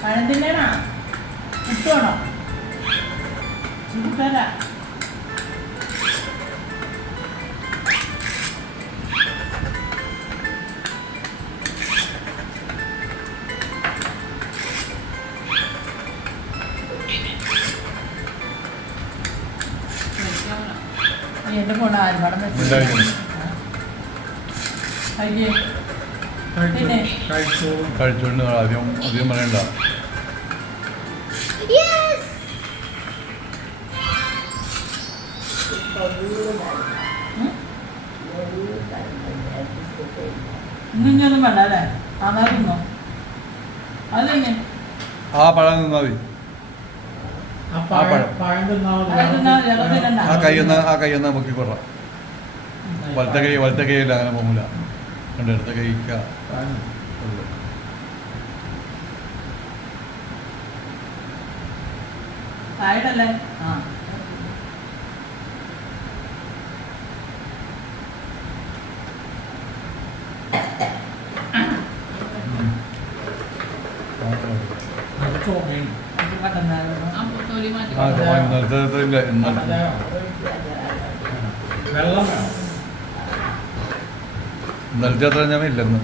പഴം തിന്നണോ ഇട്ടുവേണോ ഇട്ടല്ല എന്റെ ഫോൺ ആരും പടം പിന്നെ കഴിച്ചുകൊണ്ട് അധികം അധികം പറയണ്ട. ഇന്നൊന്നും വേണ്ട അല്ലേ അതായിരുന്നോ അത് തന്നെ ആ പഴം നിന്നാ മതി. ആ കൈയൊന്ന് പൊക്കിക്കൊറ. വലത്തെ കൈയില്ല അങ്ങനെ പോകില്ല. കണ്ട് അടുത്ത കൈക്ക ആയിട്ടല്ലേ ആ ഇന്നലത്തെ അത്ര ഞാൻ ഇല്ലെന്ന്